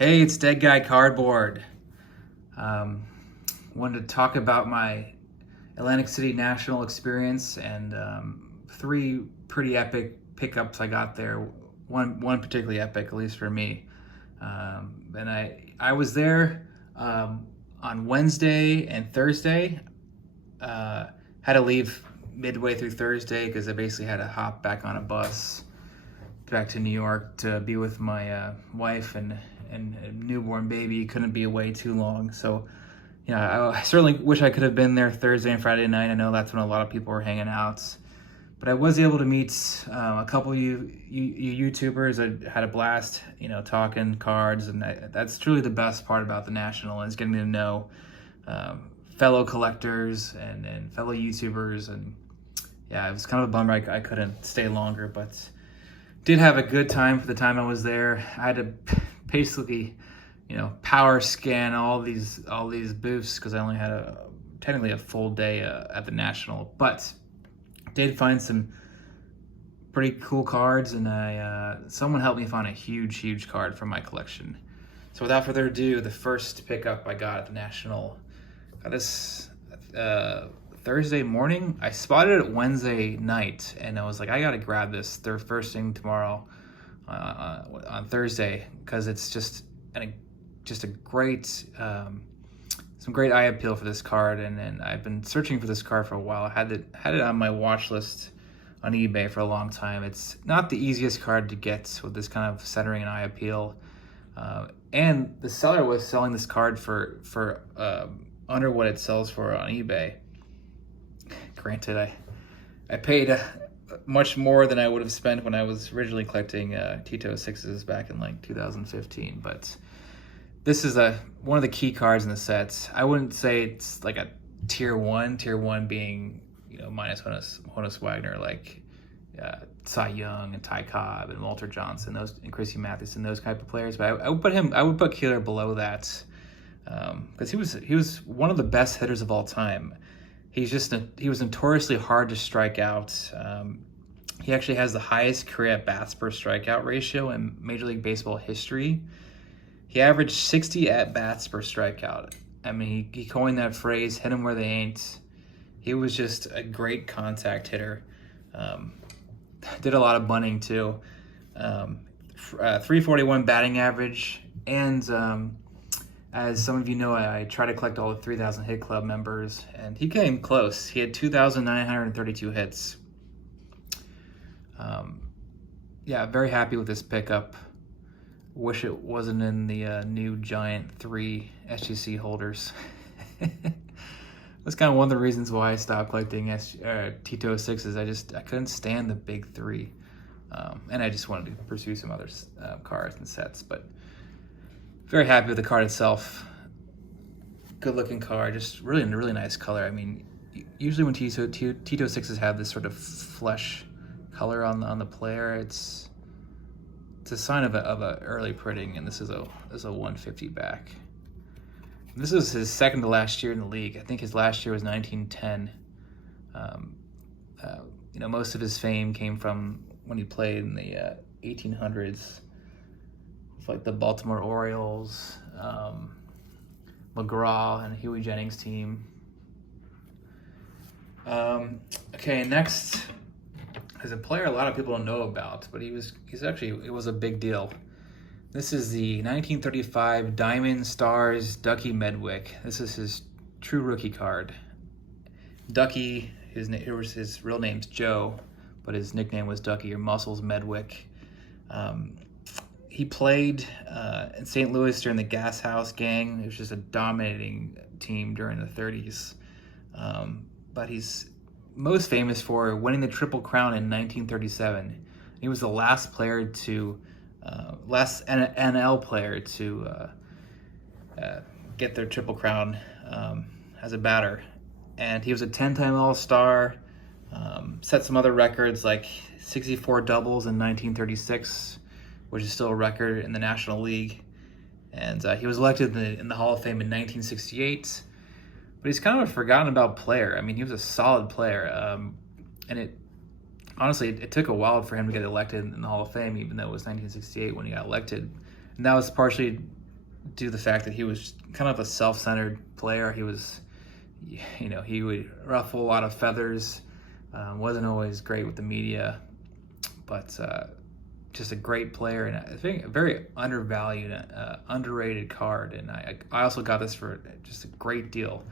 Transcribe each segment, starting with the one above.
Hey, it's Dead Guy Cardboard. Um, Wanted to talk about my Atlantic City National experience and three pretty epic pickups I got there. One particularly epic, at least for me. And I was there on Wednesday and Thursday. Had to leave midway through Thursday because I basically had to hop back on a bus back to New York to be with my wife and a newborn baby. Couldn't be away too long, so I certainly wish I could have been there Thursday and Friday night. I know that's when a lot of people were hanging out, but I was able to meet a couple of you YouTubers. I had a blast, talking cards, and that's truly the best part about the National is getting to know fellow collectors and fellow YouTubers. And yeah, it was kind of a bummer I couldn't stay longer, but did have a good time for the time I was there. I had to basically, power scan all these booths because I only had technically a full day at the National, but did find some pretty cool cards, and someone helped me find a huge card from my collection. So without further ado, the first pickup I got at the National, got this Thursday morning. I spotted it Wednesday night, and I was like, I gotta grab this. They're first thing tomorrow on Thursday, because it's just a great, some great eye appeal for this card. And I've been searching for this card for a while. I had it on my watch list on eBay for a long time. It's not the easiest card to get with this kind of centering and eye appeal. And the seller was selling this card for under what it sells for on eBay. Granted, I paid much more than I would have spent when I was originally collecting Tito 6s back in like 2015, but this is one of the key cards in the sets. I wouldn't say it's like a tier one being minus Honus Wagner, like Cy Young and Ty Cobb and Walter Johnson, and Chrissy Mathewson, those type of players. But I would put Keeler below that, because he was one of the best hitters of all time. He was notoriously hard to strike out. He actually has the highest career at-bats per strikeout ratio in Major League Baseball history. He averaged 60 at-bats per strikeout. I mean, he coined that phrase, hit them where they ain't. He was just a great contact hitter. Did a lot of bunting too. 341 batting average, and as some of you know, I try to collect all the 3,000 Hit Club members, and he came close. He had 2,932 hits. Yeah, very happy with this pickup. Wish it wasn't in the new Giant 3 SGC holders. That's kind of one of the reasons why I stopped collecting Tito 6s. I couldn't stand the big 3, and I just wanted to pursue some other cards and sets, but very happy with the card itself. Good looking card, just really nice color. I mean, usually when Tito 6s have this sort of flesh color on the player, it's a sign of a early printing, and this is a 150 back. This is his second to last year in the league. I think his last year was 1910. Most of his fame came from when he played in the 1800s. Like the Baltimore Orioles, McGraw, and Huey Jennings team. Okay, next is a player a lot of people don't know about, but it was a big deal. This is the 1935 Diamond Stars Ducky Medwick. This is his true rookie card. Ducky, his real name's Joe, but his nickname was Ducky or Muscles Medwick. He played in St. Louis during the Gas House Gang. It was just a dominating team during the 30s. But he's most famous for winning the Triple Crown in 1937. He was the last NL player to get their Triple Crown as a batter. And he was a 10-time All-Star, set some other records like 64 doubles in 1936, which is still a record in the National League. And he was elected in the Hall of Fame in 1968. But he's kind of a forgotten about player. I mean, he was a solid player. And it took a while for him to get elected in the Hall of Fame, even though it was 1968 when he got elected. And that was partially due to the fact that he was kind of a self-centered player. He was, he would ruffle a lot of feathers, wasn't always great with the media, but just a great player, and I think a very undervalued, underrated card. And I also got this for just a great deal.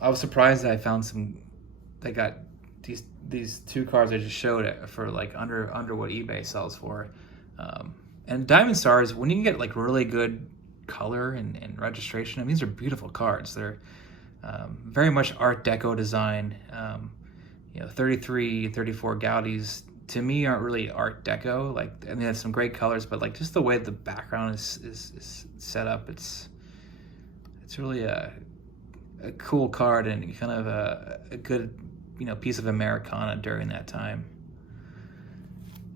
I was surprised that I found they got these two cards I just showed for like under what eBay sells for. And Diamond Stars, when you can get like really good color and registration, I mean, these are beautiful cards. They're very much Art Deco design. 33, 34 Gaudis to me aren't really Art Deco. Like, I mean, that's some great colors, but like just the way the background is set up, it's really a cool card and kind of a good piece of Americana during that time.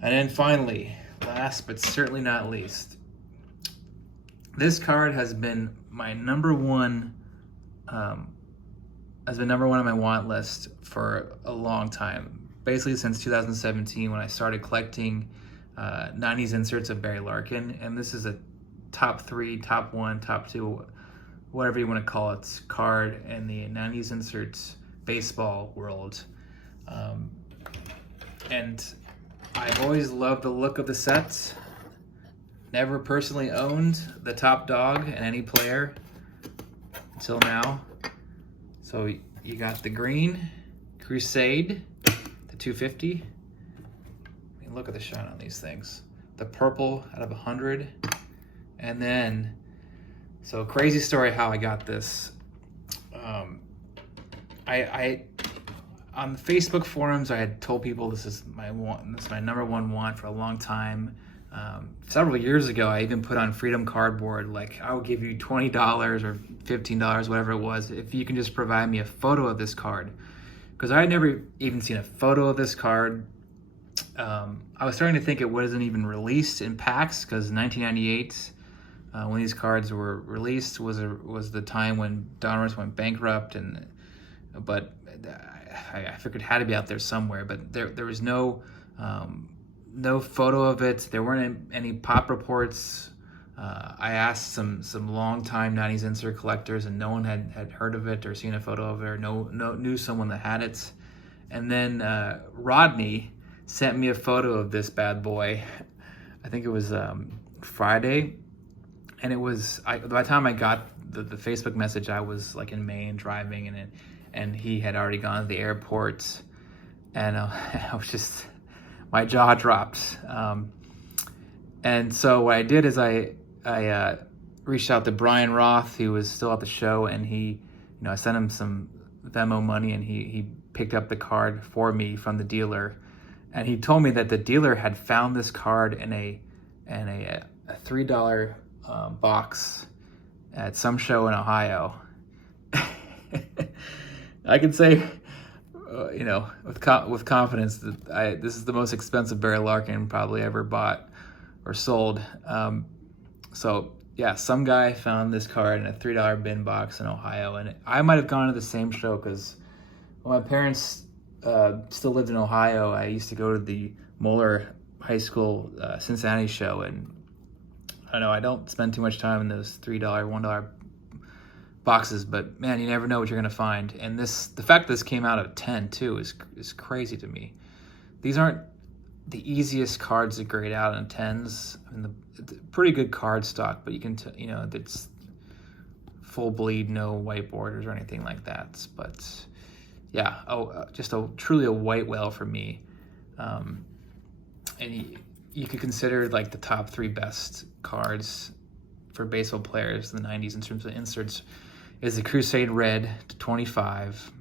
And then finally, last but certainly not least, this card has been my number one on my want list for a long time. Basically since 2017 when I started collecting 90s inserts of Barry Larkin, and this is a top 3, top 1, top 2, whatever you want to call it, card in the 90s inserts baseball world. And I've always loved the look of the sets. Never personally owned the top dog in any player until now. So you got the green Crusade, the 250. I mean, look at the shine on these things. The purple out of 100. And then, so crazy story how I got this. I on the Facebook forums, I had told people this is my number one want for a long time. Several years ago, I even put on Freedom Cardboard, like, I will give you $20 or $15, whatever it was, if you can just provide me a photo of this card. Because I had never even seen a photo of this card. I was starting to think it wasn't even released in packs, because 1998, when these cards were released, was the time when Donruss went bankrupt, but I figured it had to be out there somewhere. But there was no photo of it. There weren't any pop reports. I asked some long-time 90s insert collectors, and no one had heard of it or seen a photo of it or knew someone that had it. And then Rodney sent me a photo of this bad boy. I think it was Friday, and it was by the time I got the Facebook message, I was like in Maine driving, and he had already gone to the airport, and I was just, my jaw dropped. And so what I did is I reached out to Brian Roth, who was still at the show, and I sent him some Venmo money, and he picked up the card for me from the dealer. And he told me that the dealer had found this card in a $3 box at some show in Ohio. I can say, with confidence that this is the most expensive Barry Larkin probably ever bought or sold. So yeah, some guy found this card in a $3 bin box in Ohio, and I might have gone to the same show because when my parents still lived in Ohio, I used to go to the Moeller High School Cincinnati show, and I don't know, I don't spend too much time in those $3, $1 boxes, but man, you never know what you're gonna find. And the fact that this came out of 10 too is crazy to me. These aren't the easiest cards to grade out in 10s. I mean, the pretty good card stock, but you can it's full bleed, no white borders or anything like that. But yeah, just truly a white whale for me. And you could consider like the top 3 best cards for baseball players in the 90s in terms of inserts is the Crusade Red to 25,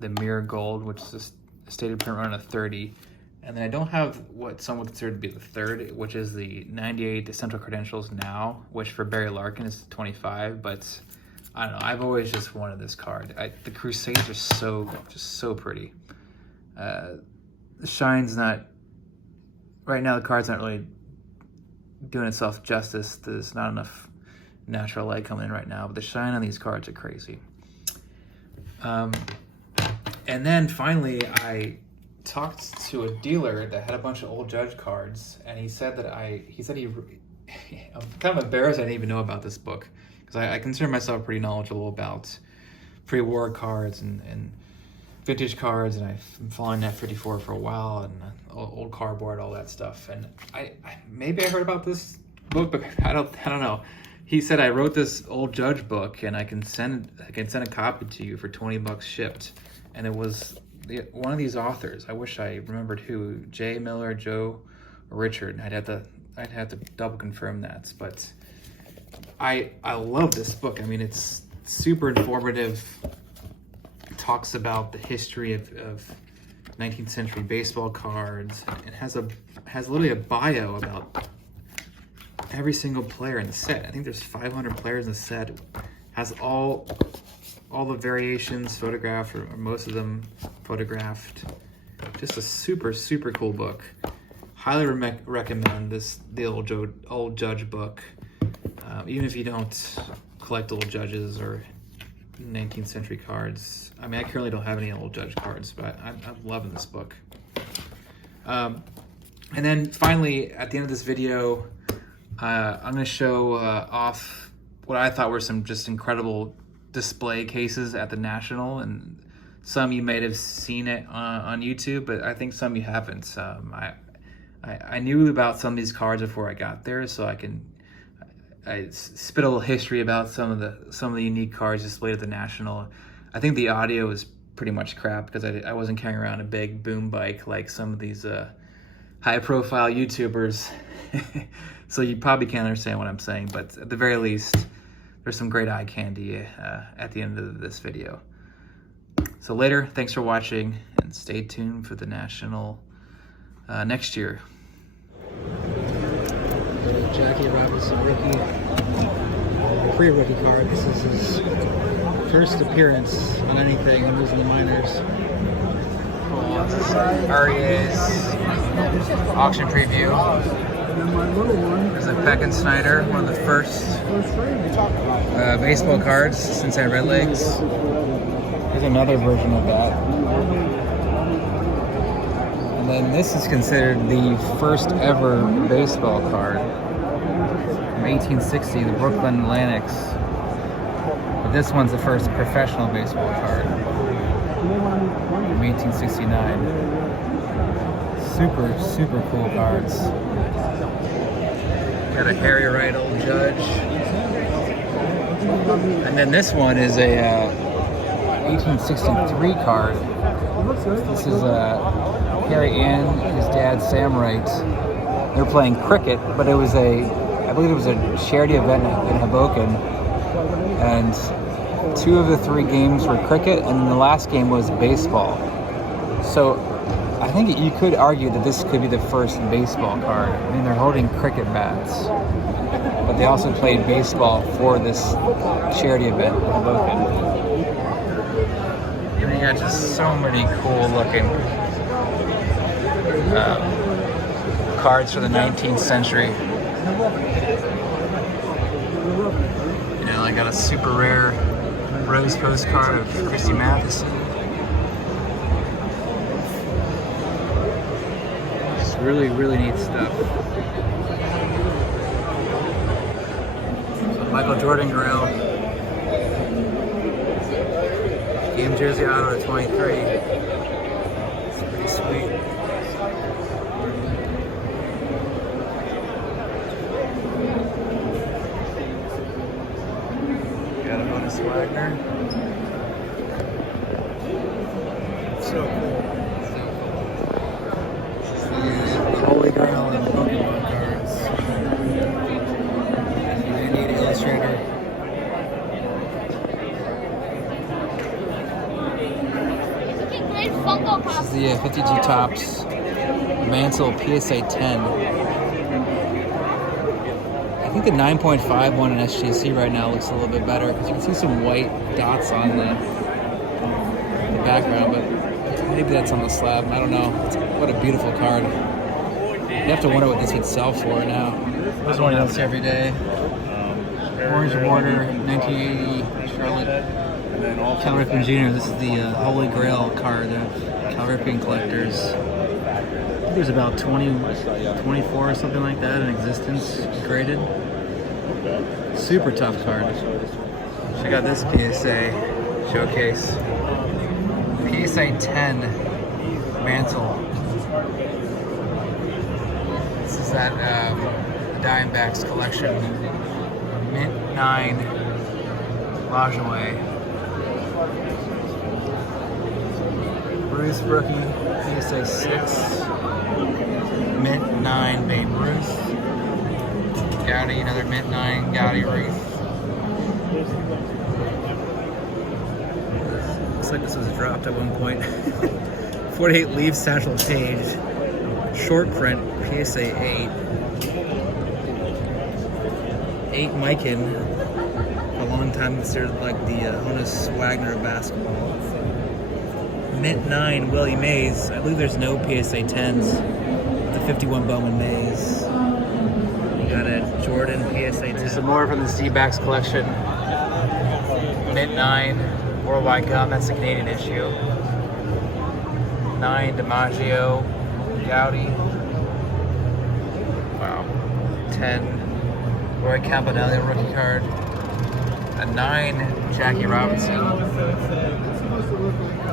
the Mirror Gold, which is a stated print run of 30, and then I don't have what some would consider to be the third, which is the 98 Essential Credentials Now, which for Barry Larkin is 25, but I don't know, I've always just wanted this card. The Crusades are so pretty. The shine's not, right now the card's not really doing itself justice. There's not enough natural light coming in right now, but the shine on these cards are crazy. And then finally, I talked to a dealer that had a bunch of old Judge cards, and he said he I'm kind of embarrassed I didn't even know about this book, because I consider myself pretty knowledgeable about pre-war cards and vintage cards, and I've been following Net 54 for a while, and old cardboard, all that stuff. And I maybe I heard about this book, but I don't know. He said I wrote this old Judge book, and I can send a copy to you for $20 shipped. And it was one of these authors. I wish I remembered who. Jay Miller, Joe, or Richard. I'd have to double confirm that. But I love this book. I mean, it's super informative. It talks about the history of 19th century baseball cards. It has literally a bio about every single player in the set. I think there's 500 players in the set. It has all the variations photographed, or most of them photographed. Just a super, super cool book. Highly recommend the old Judge book. Even if you don't collect old Judges or 19th century cards. I mean, I currently don't have any old Judge cards, but I'm loving this book. And then finally, at the end of this video, I'm going to show off what I thought were some just incredible display cases at the National, and some you might have seen it on YouTube, but I think some you haven't. I knew about some of these cards before I got there, so I spit a little history about some of the unique cards displayed at the National. I think the audio is pretty much crap because I wasn't carrying around a big boom bike like some of these high-profile YouTubers. So you probably can't understand what I'm saying, but at the very least, there's some great eye candy at the end of this video. So later, thanks for watching, and stay tuned for the National next year. Jackie Robinson rookie, pre-rookie card. This is his first appearance on anything when he was in the minors. REA's auction preview. There's a Beck and Snyder, one of the first baseball cards since I Red Legs. There's another version of that. And then this is considered the first ever baseball card from 1860, the Brooklyn Atlantics. But this one's the first professional baseball card from 1869. Super, super cool cards. Got a Harry Wright old Judge. And then this one is a 1863 card. This is Harry and his dad Sam Wright. They were playing cricket, but it was I believe it was a charity event in Hoboken. And 2 of the 3 games were cricket, and the last game was baseball. So I think you could argue that this could be the first baseball card. I mean, they're holding cricket bats, but they also played baseball for this charity event in Hoboken. And you got just so many cool looking cards for the 19th century. You know, I got a super rare rose postcard of Christy Matheson. Just really, really neat stuff. So Michael Jordan grail. Game jersey auto to 23. It's pretty sweet. Got a bonus Wagner. So cool. This is the Holy Grail of Pokemon cards. Really neat illustrator. This is the 52 Topps Mansell PSA 10. I think the 9.5 one in SGC right now looks a little bit better because you can see some white dots on the background, but maybe that's on the slab. I don't know. What a beautiful card. You have to wonder what this would sell for now. This one you don't see every day. Orange border, 1980 Charlotte. Cal Ripken Jr. This is the Holy Grail card of Cal Ripken collectors. there's about 24 or something like that in existence graded. Super tough card. Check out this PSA showcase. PSA 10 mantle. This is that Diamondbacks collection. Mint 9 Lajoie. Bruce rookie, PSA 6. Mint 9 Babe Ruth. Gowdy, another Mint 9 Gowdy Ruth. Looks like this was dropped at one point. 48 Leaf Satchel Page. Short print, PSA 8. 8 Mikan. A long time considered like the Honus Wagner of basketball. Mint 9 Willie Mays. I believe there's no PSA 10s. The 51 Bowman Mays. You got a Jordan PSA 10. There's some more from the D-backs collection. Mint 9 Worldwide Gum. That's the Canadian issue. 9 DiMaggio Gowdy. Wow. 10 Roy Campanelli rookie card. A 9 Jackie Robinson.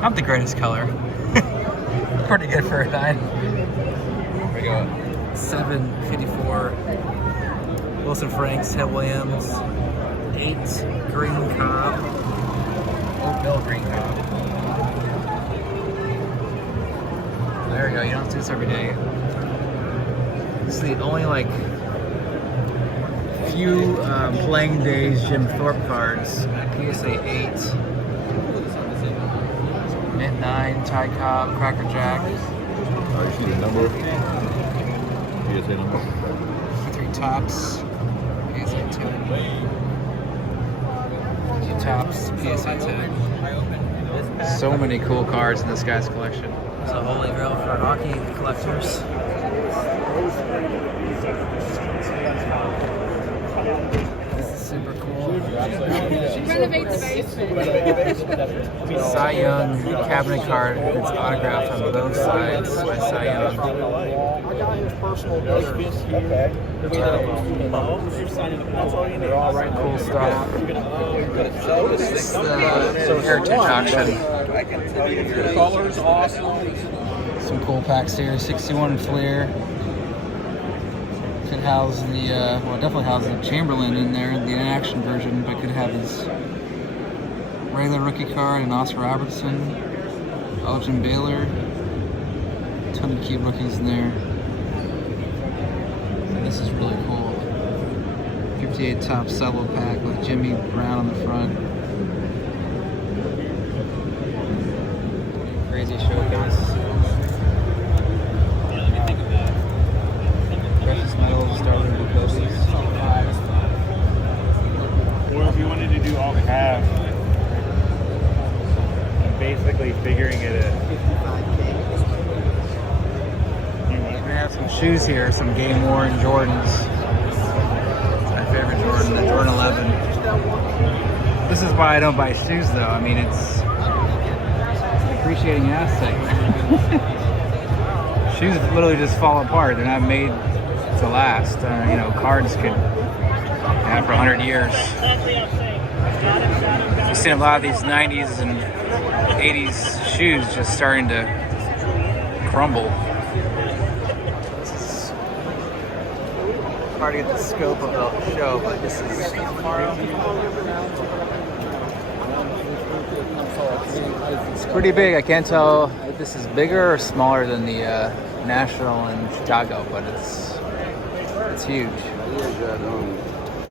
Not the greatest color. Pretty good for a 9. Here we go. 754 Wilson Franks, Ted Williams. 8 Green Cobb. Oatmeal Green Cobb. There we go. You don't see this every day. This is the only like few playing days Jim Thorpe cards. PSA 8. Mint 9, Ty Cobb, Cracker Jack. Oh, you see the number? PSA number? 3 Tops, PSA 2. 2 Tops, PSA 10. So many cool cards in this guy's collection. It's a holy grail for hockey collectors. This is super cool. Renovate the basement. Cy Young cabinet card. It's autographed on both sides by Cy Young. Cool stuff. This is the Heritage auction. The color's awesome. Some cool packs here. 61 Fleer. Could house the, well, definitely house the Chamberlain in there, the in-action version, but could have his regular rookie card and Oscar Robertson, Elgin Baylor, a ton of key rookies in there. And this is really cool. 58 top solo pack with Jimmy Brown on the front. Crazy showcase. Precious metals, starting with Kobe's. Or if you wanted to do all half, and basically figuring it in. We have some shoes here, some game worn Jordans. It's my favorite Jordan, the Jordan 11. This is why I don't buy shoes though. I mean, it's an appreciating asset. Shoes literally just fall apart. They're not made to last. You know, cards could have for 100 years. I've seen a lot of these 90s and 80s shoes just starting to crumble. It's hard to get the scope of the show, but this is it's pretty big. I can't tell if this is bigger or smaller than the National in Chicago, but it's huge.